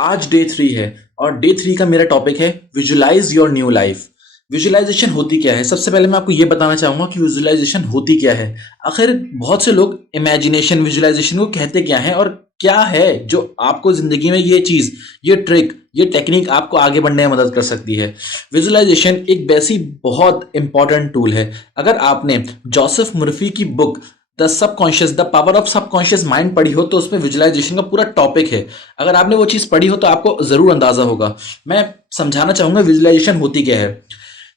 आज डे 3 है और डे 3 का मेरा टॉपिक है visualise your new life. Visualisation होती क्या है? सबसे पहले मैं आपको ये बताना चाहूंगा कि विजुलाइजेशन होती क्या है। आखिर बहुत से लोग इमेजिनेशन विजुलाइजेशन को कहते क्या है और क्या है जो आपको जिंदगी में ये चीज, ये ट्रिक, ये टेक्निक आपको आगे बढ़ने में मदद कर सकती है। विजुलाइजेशन एक वैसी बहुत इंपॉर्टेंट टूल है। अगर आपने जोसेफ मुर्फी की book the subconscious the power of subconscious mind पढ़ी हो तो उसमें विजुअलाइजेशन का पूरा टॉपिक है। अगर आपने वो चीज पढ़ी हो तो आपको जरूर अंदाजा होगा। मैं समझाना चाहूंगा विजुअलाइजेशन होती क्या है।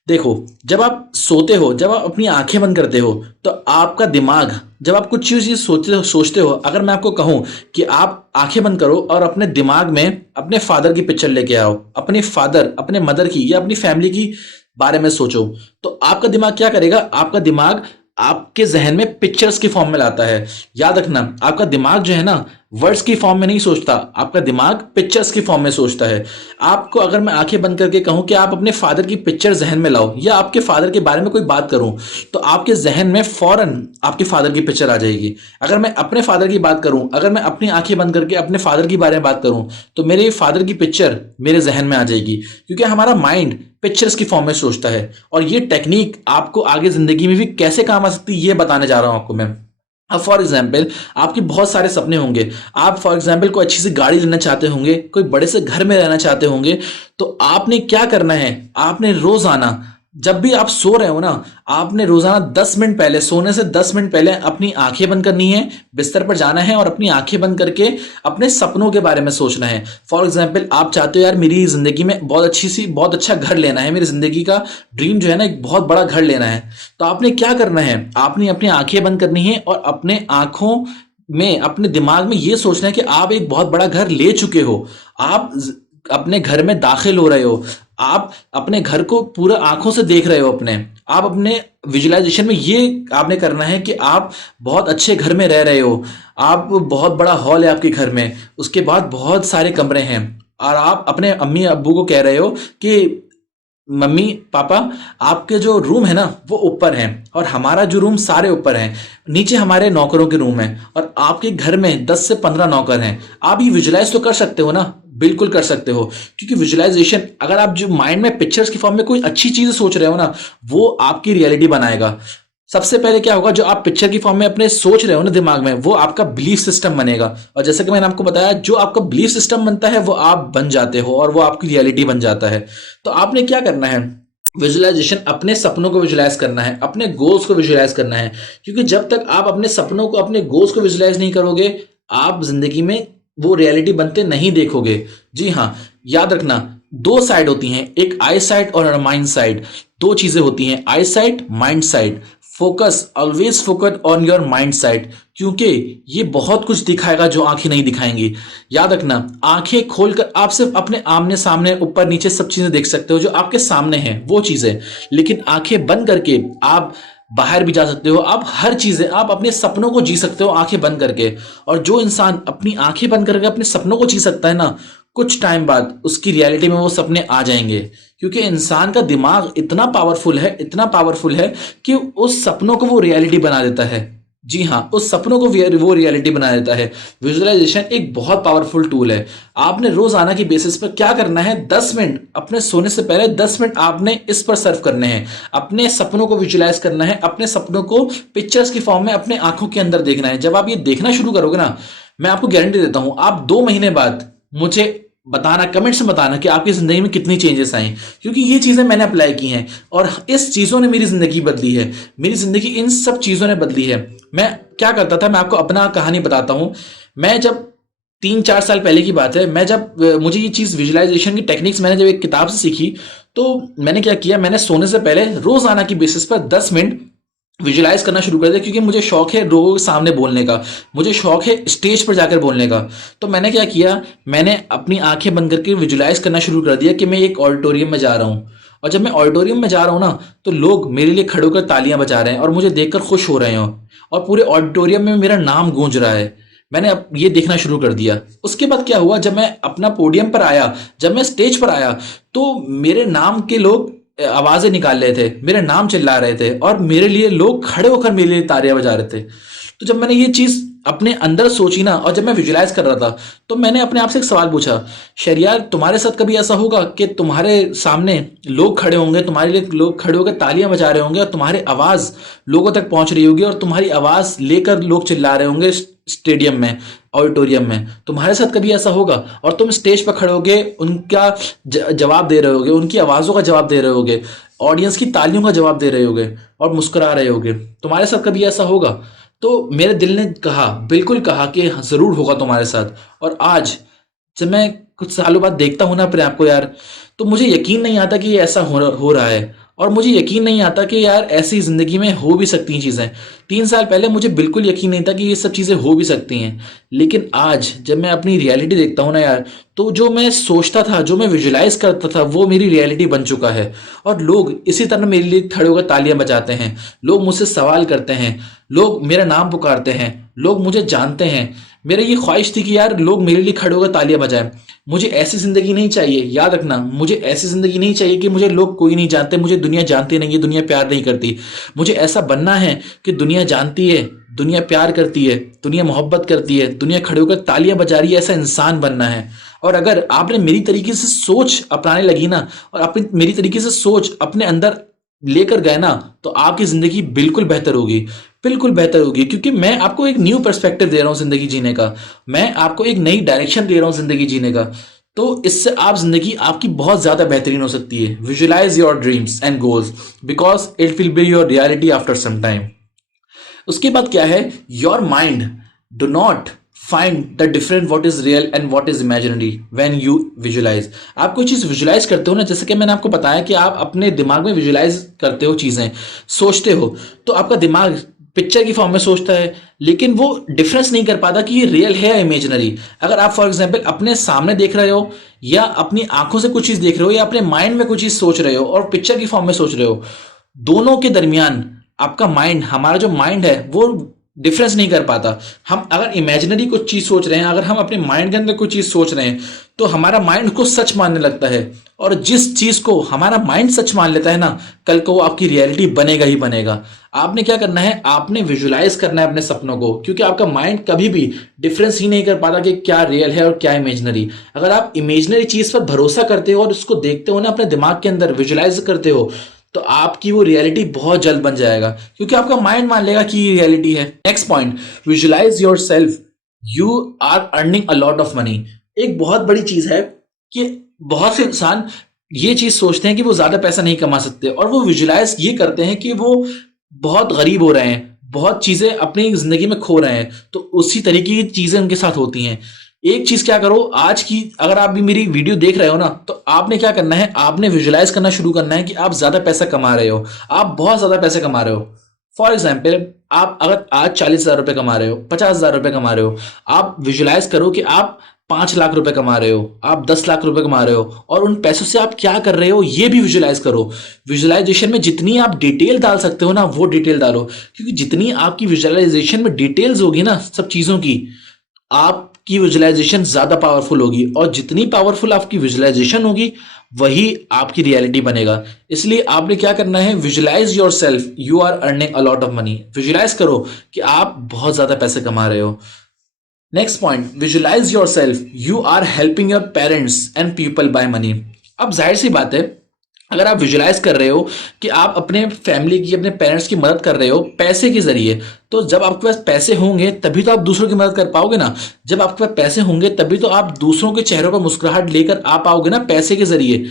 देखो, जब आप सोते हो, जब आप अपनी आंखें बंद करते हो तो आपका दिमाग, जब आप कुछ चीज सोचते हो, अगर मैं आपको कहूं कि आप आंखें बंद करो और अपने दिमाग में अपने फादर की पिक्चर लेके आओ, अपने फादर, अपने मदर की या अपनी फैमिली की बारे में सोचो, तो आपका दिमाग क्या करेगा? आपका दिमाग आपके जहन में पिक्चर्स की फॉर्म में लाता है। याद रखना, आपका दिमाग जो है ना, वर्ड्स की फॉर्म में नहीं सोचता, आपका दिमाग पिक्चर्स की फॉर्म में सोचता है। आपको अगर मैं आंखें बंद करके कहूं कि आप अपने फादर की पिक्चर जहन में लाओ या आपके फादर के बारे में कोई बात करूं, तो आपके जहन में फौरन आपके फादर की पिक्चर आ जाएगी। अगर मैं अपने फादर की बात करूं, अगर मैं अपनी आंखें बंद करके अपने फादर के बारे में बात करूं, तो मेरे फादर की पिक्चर मेरे जहन में आ जाएगी, क्योंकि हमारा माइंड पिक्चर्स की फॉर्म में सोचता है। और ये टेक्निक आपको आगे जिंदगी में भी कैसे काम आ सकती है ये बताने जा रहा हूं आपको मैं। अब फॉर एग्जाम्पल, आपके बहुत सारे सपने होंगे। आप फॉर एग्जाम्पल कोई अच्छी सी गाड़ी लेना चाहते होंगे, कोई बड़े से घर में रहना चाहते होंगे। तो आपने क्या करना है? आपने रोजाना, जब भी आप सो रहे हो ना, आपने रोजाना 10 मिनट पहले, सोने से 10 मिनट पहले अपनी आंखें बंद करनी है, बिस्तर पर जाना है और अपनी आंखें बंद करके अपने सपनों के बारे में सोचना है। फॉर एग्जाम्पल, आप चाहते हो यार मेरी जिंदगी में बहुत अच्छा घर लेना है, मेरी जिंदगी का ड्रीम जो है ना, एक बहुत बड़ा घर लेना है। तो आपने क्या करना है? आपने अपनी आंखें बंद करनी है और अपने आंखों में, अपने दिमाग में ये सोचना है कि आप एक बहुत बड़ा घर ले चुके हो। आप अपने घर में दाखिल हो रहे हो, आप अपने घर को पूरा आंखों से देख रहे हो अपने। आप अपने विजुअलाइजेशन में ये आपने करना है कि आप बहुत अच्छे घर में रह रहे हो, आप, बहुत बड़ा हॉल है आपके घर में, उसके बाद बहुत सारे कमरे हैं, और आप अपने अम्मी अब्बू को कह रहे हो कि मम्मी पापा, आपके जो रूम है ना वो ऊपर है और हमारा जो रूम सारे ऊपर हैं, नीचे हमारे नौकरों के रूम है और आपके घर में 10 से 15 नौकर हैं। आप ये विजुलाइज तो कर सकते हो ना? बिल्कुल कर सकते हो, क्योंकि विजुलाइजेशन, अगर आप जो माइंड में पिक्चर्स की फॉर्म में कोई अच्छी चीज सोच रहे हो ना, वो आपकी रियलिटी बनाएगा। सबसे पहले क्या होगा? जो आप पिक्चर की फॉर्म में अपने सोच रहे हो ना दिमाग में, वो आपका बिलीफ सिस्टम बनेगा। और जैसे कि मैंने आपको बताया, जो आपका बिलीफ सिस्टम बनता है वो आप बन जाते हो और वो आपकी रियलिटी बन जाता है। तो आपने क्या करना है? विजुअलाइजेशन, अपने सपनों को विजुअलाइज करना है, अपने गोल्स को विजुअलाइज करना है, क्योंकि जब तक आप अपने सपनों को, अपने गोल्स को विजुअलाइज नहीं करोगे, आप जिंदगी में वो रियलिटी बनते नहीं देखोगे। जी हाँ, याद रखना, दो साइड होती हैं, एक आई साइड और माइंड साइड। दो चीजें होती हैं, eye side, mind side. Focus, always focus on your mind side, क्योंकि ये बहुत कुछ दिखाएगा जो आंखें नहीं दिखाएंगी। याद रखना, आंखें खोलकर आप सिर्फ अपने आमने सामने, ऊपर नीचे सब चीजें देख सकते हो जो आपके सामने हैं, वो चीजें। लेकिन आंखें बंद करके आप बाहर भी जा सकते हो, आप हर चीजें, आप अपने सपनों को जी सकते हो आंखें बंद करके। और जो इंसान अपनी आंखें बंद करके अपने सपनों को जी सकता है ना, कुछ टाइम बाद उसकी रियलिटी में वो सपने आ जाएंगे, क्योंकि इंसान का दिमाग इतना पावरफुल है, इतना पावरफुल है कि उस सपनों को वो रियलिटी बना देता है। जी हाँ, उस सपनों को वो रियलिटी बना देता है। विजुअलाइजेशन एक बहुत पावरफुल टूल है। आपने रोजाना की बेसिस पर क्या करना है? 10 मिनट अपने सोने से पहले 10 मिनट आपने इस पर सर्व करने हैं। अपने सपनों को विजुअलाइज करना है, अपने सपनों को पिक्चर्स की फॉर्म में अपने आंखों के अंदर देखना है। जब आप ये देखना शुरू करोगे ना, मैं आपको गारंटी देता हूं, आप 2 महीने बाद मुझे बताना, कमेंट्स में बताना कि आपकी जिंदगी में कितनी चेंजेस आई, क्योंकि ये चीजें मैंने अप्लाई की हैं और इस चीजों ने मेरी जिंदगी बदली है। मेरी जिंदगी इन सब चीजों ने बदली है। मैं क्या करता था, मैं आपको अपना कहानी बताता हूं। मैं जब 3-4 साल पहले की बात है, मैं जब मुझे ये चीज विजुअलाइजेशन की टेक्निक्स मैंने जब एक किताब से सीखी, तो मैंने क्या किया, मैंने सोने से पहले रोजाना की बेसिस पर 10 मिनट विजुलाइज करना शुरू कर दिया, क्योंकि मुझे शौक है लोगों के सामने बोलने का, मुझे शौक है स्टेज पर जाकर बोलने का। तो मैंने क्या किया, मैंने अपनी आंखें बंद करके विजुलाइज करना शुरू कर दिया कि मैं एक ऑडिटोरियम में जा रहा हूँ। और जब मैं ऑडिटोरियम में जा रहा हूँ ना, तो लोग मेरे लिए खड़े होकर तालियां बजा रहे हैं और मुझे देखकर खुश हो रहे हो, और पूरे ऑडिटोरियम में मेरा नाम गूंज रहा है। मैंने अब ये देखना शुरू कर दिया। उसके बाद क्या हुआ, जब मैं अपना पोडियम पर आया, जब मैं स्टेज पर आया, तो मेरे नाम के लोग आवाजें निकाल रहे थे, मेरे नाम चिल्ला रहे थे और मेरे लिए लोग खड़े होकर मेरे लिए तालियां बजा रहे थे। तो जब मैंने ये चीज अपने अंदर सोची ना, और जब मैं विजुलाइज कर रहा था तो मैंने अपने आप से एक सवाल पूछा, शहरियार तुम्हारे साथ कभी ऐसा होगा कि तुम्हारे सामने लोग खड़े होंगे, तुम्हारे लिए लोग खड़े होकर तालियां बजा रहे होंगे और तुम्हारी आवाज लोगों तक पहुंच रही होगी और तुम्हारी आवाज लेकर लोग चिल्ला रहे होंगे स्टेडियम में, ऑडिटोरियम में। तुम्हारे साथ कभी ऐसा होगा और तुम स्टेज पर खड़े होगे, उनका जवाब दे रहे होगे, उनकी आवाजों का जवाब दे रहे होगे, ऑडियंस की तालियों का जवाब दे रहे होगे और मुस्कुरा रहे होगे। तुम्हारे साथ कभी ऐसा होगा? तो मेरे दिल ने कहा, बिल्कुल कहा कि जरूर होगा तुम्हारे साथ। और आज जब मैं कुछ सालों बाद देखता हूं ना अपने आप को यार, तो मुझे यकीन नहीं आता कि ये ऐसा हो रहा है, और मुझे यकीन नहीं आता कि यार ऐसी जिंदगी में हो भी सकती हैं चीजें। 3 साल पहले मुझे बिल्कुल यकीन नहीं था कि ये सब चीजें हो भी सकती हैं, लेकिन आज जब मैं अपनी रियलिटी देखता हूं ना यार, तो जो मैं सोचता था, जो मैं विजुलाइज करता था, वो मेरी रियलिटी बन चुका है। और लोग इसी तरह मेरे लिए खड़े होकर तालियां बजाते हैं, लोग मुझसे सवाल करते हैं, लोग मेरा नाम पुकारते हैं, लोग मुझे जानते हैं। मेरी ये ख्वाहिश थी कि यार लोग मेरे लिए खड़े होकर तालियां बजाएं। मुझे ऐसी जिंदगी नहीं चाहिए, याद रखना, मुझे ऐसी जिंदगी नहीं चाहिए कि मुझे लोग कोई नहीं जानते, मुझे दुनिया जानती नहीं है, दुनिया प्यार नहीं करती। मुझे ऐसा बनना है कि दुनिया जानती है, दुनिया प्यार करती है, दुनिया मोहब्बत करती है, दुनिया खड़े होकर तालियां बजा रही है, ऐसा इंसान बनना है। और अगर आपने मेरी तरीके से सोच अपनाने लगी ना, और अपनी मेरी तरीके से सोच अपने अंदर लेकर गए ना, तो आपकी जिंदगी बिल्कुल बेहतर होगी, बिल्कुल बेहतर होगी। क्योंकि मैं आपको एक न्यू पर्सपेक्टिव दे रहा हूं जिंदगी जीने का, मैं आपको एक नई डायरेक्शन दे रहा हूं जिंदगी जीने का। तो इससे आप जिंदगी आपकी बहुत ज्यादा बेहतरीन हो सकती है। Visualise your dreams and goals because it will be your reality after some time. उसके बाद क्या है, your mind do not find the different what is real and what is imaginary when you visualise. आप कोई चीज visualise करते हो ना, जैसे कि मैंने आपको बताया कि आप अपने दिमाग में विजुलाइज करते हो, चीजें सोचते हो, तो आपका दिमाग पिक्चर की फॉर्म में सोचता है, लेकिन वो डिफरेंस नहीं कर पाता कि ये रियल है या इमेजिनरी। अगर आप फॉर एग्जाम्पल अपने सामने देख रहे हो, या अपनी आंखों से कुछ चीज देख रहे हो, या अपने माइंड में कुछ चीज सोच रहे हो और पिक्चर की फॉर्म में सोच रहे हो, दोनों के दरमियान आपका माइंड, हमारा जो माइंड है, वो डिफरेंस नहीं कर पाता। हम अगर इमेजिनरी कुछ चीज सोच रहे हैं, अगर हम अपने माइंड के अंदर कुछ चीज सोच रहे हैं, तो हमारा माइंड उसको सच मानने लगता है। और जिस चीज को हमारा माइंड सच मान लेता है ना, कल को वो आपकी रियलिटी बनेगा ही बनेगा। आपने क्या करना है, आपने विजुलाइज करना है अपने सपनों को, क्योंकि आपका माइंड कभी भी डिफरेंस ही नहीं कर पाता कि क्या रियल है और क्या इमेजिनरी। अगर आप इमेजिनरी चीज पर भरोसा करते हो और उसको देखते हो ना, अपने दिमाग के अंदर विजुलाइज करते हो, तो आपकी वो रियलिटी बहुत जल्द बन जाएगा, क्योंकि आपका माइंड मान लेगा कि ये रियलिटी है। Next point, visualise yourself you are earning a lot of money. एक बहुत बड़ी चीज है कि बहुत से इंसान ये चीज सोचते हैं कि वो ज्यादा पैसा नहीं कमा सकते, और वो विजुलाइज ये करते हैं कि वो बहुत गरीब हो रहे हैं, बहुत चीजें अपनी जिंदगी में खो रहे हैं, तो उसी तरीके की चीजें उनके साथ होती हैं। एक चीज क्या करो आज की, अगर आप भी मेरी वीडियो देख रहे हो ना, तो आपने क्या करना है, आपने विजुलाइज करना शुरू करना है कि आप ज्यादा पैसा कमा रहे हो, आप बहुत ज्यादा पैसे कमा रहे हो। फॉर एग्जाम्पल, आप अगर आज 40,000 रुपए कमा रहे हो, 50,000 रुपए कमा रहे हो, आप विजुलाइज करो कि आप 5 लाख रुपए कमा रहे हो, आप 10 लाख रुपए कमा रहे हो, और उन पैसों से आप क्या कर रहे हो ये भी विजुलाइज करो। विजुलाइजेशन में जितनी आप डिटेल डाल सकते हो ना, वो डिटेल डालो, क्योंकि जितनी आपकी विजुलाइजेशन में डिटेल्स होगी ना सब चीजों की, आपकी विजुलाइजेशन ज्यादा पावरफुल होगी, और जितनी पावरफुल आपकी विजुलाइजेशन होगी वही आपकी रियलिटी बनेगा। इसलिए आपने क्या करना है, visualise yourself you are earning a lot of money. Visualise करो कि आप बहुत ज्यादा पैसे कमा रहे हो। Next point, visualise yourself you are helping your parents and people by money. अब जाहिर सी बात है, अगर आप विजुलाइज कर रहे हो कि आप अपने फैमिली की, अपने पेरेंट्स की मदद कर रहे हो पैसे के जरिए, तो जब आपके पास पैसे होंगे तभी तो आप दूसरों की मदद कर पाओगे ना। जब आपके पास पैसे होंगे तभी तो आप दूसरों के चेहरों पर मुस्कुराहट लेकर आ पाओगे ना, पैसे के जरिए।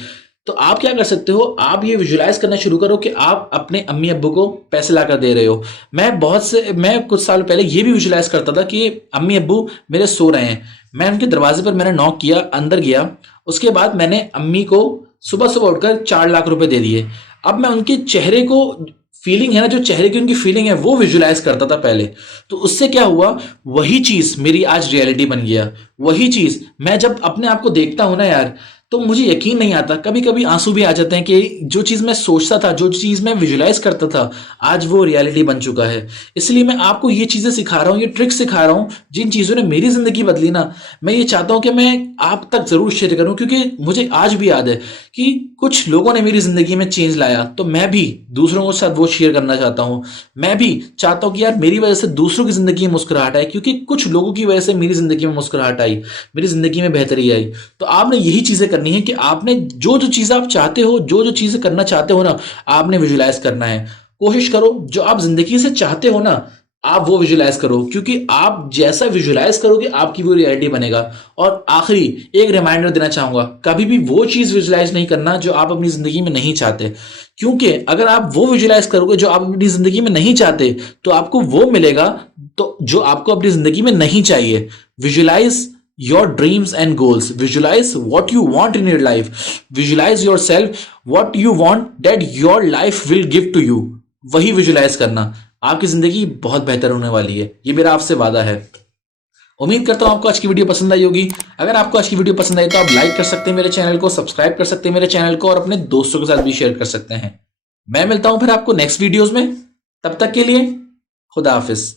तो आप क्या कर सकते हो, आप ये विजुलाइज करना शुरू करो कि आप अपने अम्मी अब्बू को पैसे लाकर दे रहे हो। मैं कुछ साल पहले ये भी विजुलाइज करता था कि अम्मी अब्बू मेरे सो रहे हैं, मैं उनके दरवाजे पर मैंने नॉक किया, अंदर गया, उसके बाद मैंने अम्मी को सुबह सुबह उठकर 4 लाख रुपए दे दिए। अब मैं उनके चेहरे को, फीलिंग है ना, जो चेहरे की उनकी फीलिंग है, वो विजुलाइज करता था पहले। तो उससे क्या हुआ, वही चीज मेरी आज रियलिटी बन गया। वही चीज मैं जब अपने आप को देखता हूं ना यार, तो मुझे यकीन नहीं आता, कभी कभी आंसू भी आ जाते हैं कि जो चीज़ मैं सोचता था, जो चीज़ मैं विजुलाइज करता था, आज वो रियलिटी बन चुका है। इसलिए मैं आपको ये चीज़ें सिखा रहा हूँ, ये ट्रिक्स सिखा रहा हूँ, जिन चीज़ों ने मेरी ज़िंदगी बदली ना, मैं ये चाहता हूँ कि मैं आप तक ज़रूर शेयर करूँ, क्योंकि मुझे आज भी याद है कि कुछ लोगों ने मेरी ज़िंदगी में चेंज लाया, तो मैं भी दूसरों के साथ वो शेयर करना चाहता हूँ। मैं भी चाहता हूँ कि यार मेरी वजह से दूसरों की ज़िंदगी में मुस्कुराहट आए, क्योंकि कुछ लोगों की वजह से मेरी ज़िंदगी में मुस्कुराहट आई, मेरी ज़िंदगी में बेहतरी आई। तो आपने यही चीज़ें करनी है कि आपने जो जो चीज़ें आप चाहते हो, जो जो चीज़ें करना चाहते हो ना, आपने विजुलाइज करना है। कोशिश करो जो आप ज़िंदगी से चाहते हो ना, आप वो विजुलाइज करो, क्योंकि आप जैसा विजुलाइज करोगे आपकी वो रियलिटी बनेगा। और आखिरी एक रिमाइंडर देना चाहूंगा, कभी भी वो चीज़ विजुलाइज नहीं करना जो आप अपनी ज़िंदगी में नहीं चाहते, क्योंकि अगर आप वो विजुलाइज करोगे जो आप अपनी ज़िंदगी में नहीं चाहते, तो आपको वो मिलेगा तो जो आपको अपनी ज़िंदगी में नहीं चाहिए। Visualise your dreams and goals, visualize what you want in your life, visualize yourself what you want that your life will give to you, वही विजुलाइज करना, आपकी जिंदगी बहुत बेहतर होने वाली है, ये मेरा आपसे वादा है। उम्मीद करता हूं आपको आज की वीडियो पसंद आई होगी। अगर आपको आज की वीडियो पसंद आई तो आप लाइक कर सकते हैं मेरे चैनल को, सब्सक्राइब कर सकते हैं मेरे चैनल को, और अपने दोस्तों के साथ भी शेयर कर सकते हैं। मैं मिलता हूं फिर आपको नेक्स्ट वीडियोस में, तब तक के लिए खुदा हाफिज।